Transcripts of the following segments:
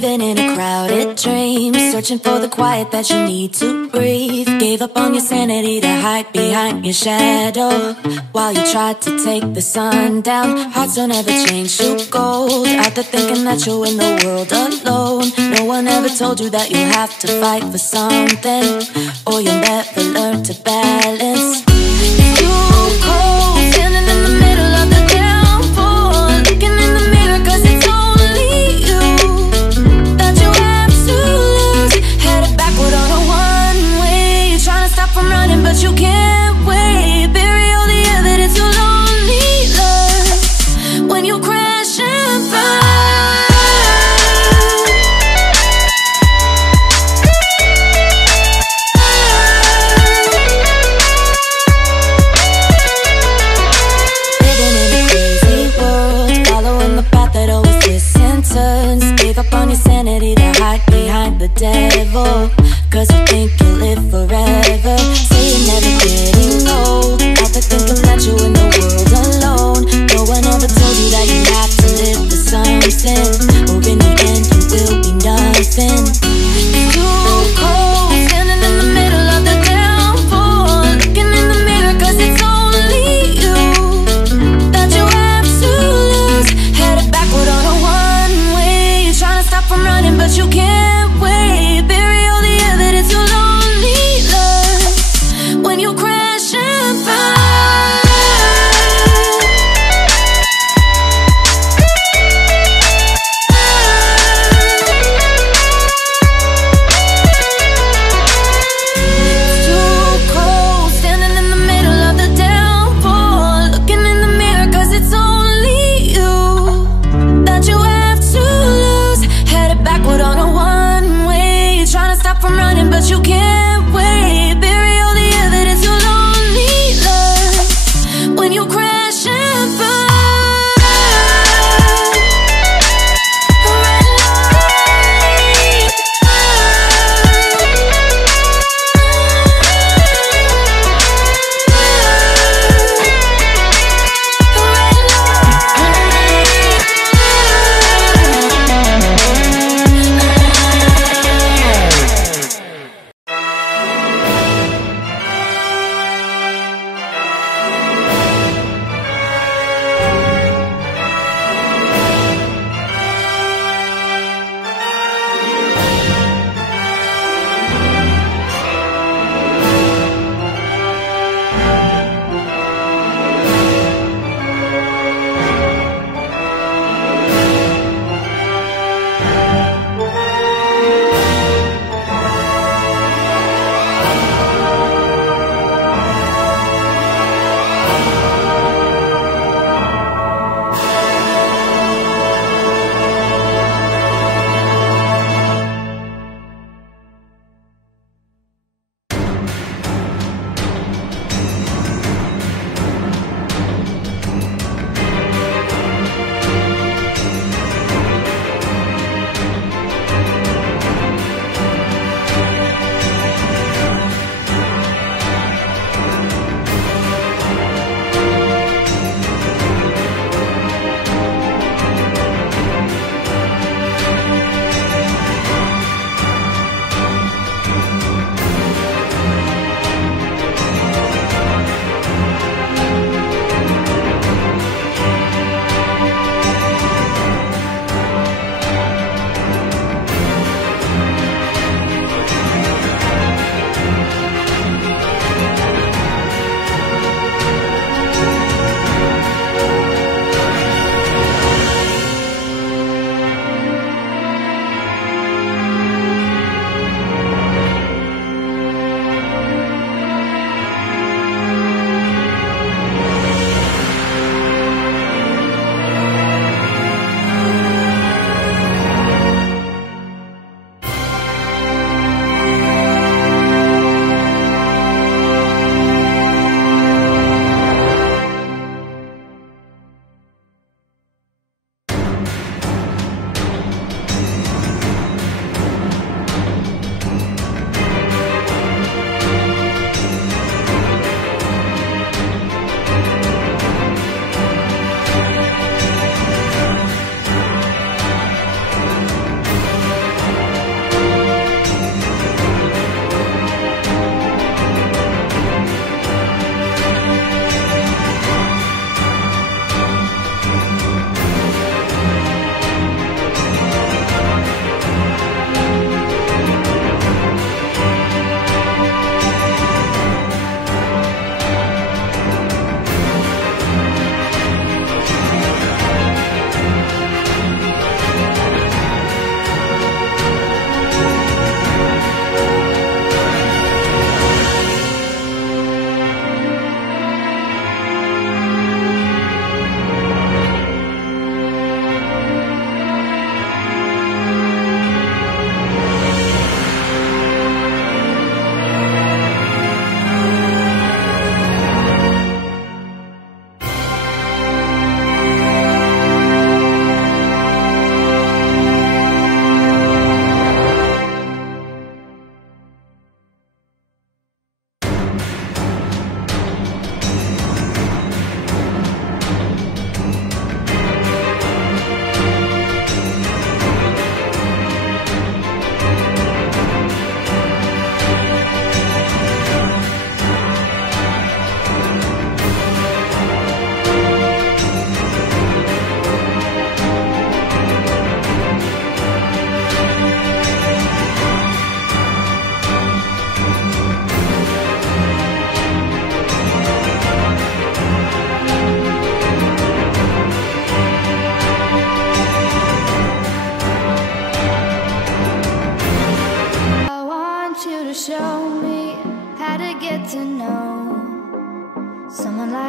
living in a crowded dream, searching for the quiet that you need to breathe. Gave up on your sanity to hide behind your shadow, while you tried to take the sun down. Hearts don't ever change to gold, out there thinking that you'll win the world alone. No one ever told you that you have to fight for something, or you'll never learn to balance. You cold, standing in the middle of the downpour, looking in the mirror 'cause it's only you that you have to lose. Headed backward on a one-way, trying to stop from running but you can't wait. Bury all the evidence you'll only learn when you crash and burn.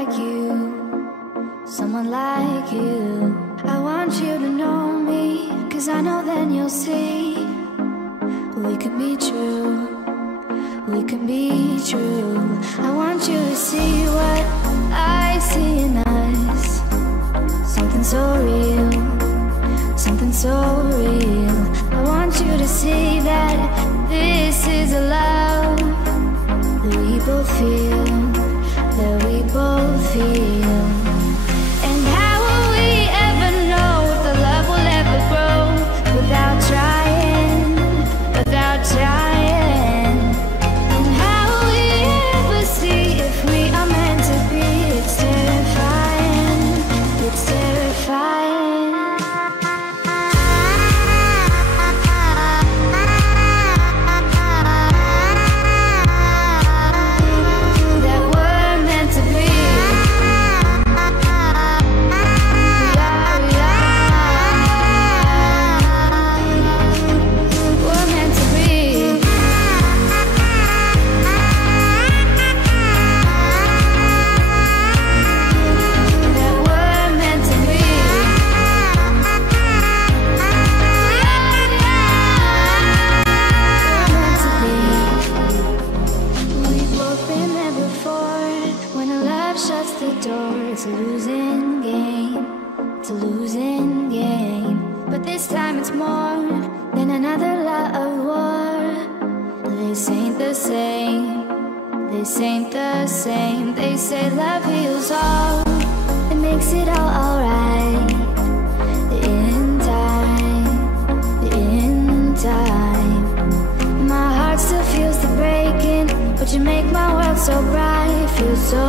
like you, someone like you. I want you to know me, 'cause I know then you'll see we could be true, we can be true. I want you to see what I see in us, something so real, something so real. I want you to see that this is a love that we both feel, that we both feel. And how will we ever know if the love will ever grow without trying, without trying? And how will we ever see if we are meant to be? It's terrifying, it's terrifying. It's a losing game, it's a losing game. But this time it's more than another lot of war. This ain't the same, this ain't the same. They say love heals all, it makes it all alright. In time, in time. My heart still feels the breaking, but you make my world so bright. Feels so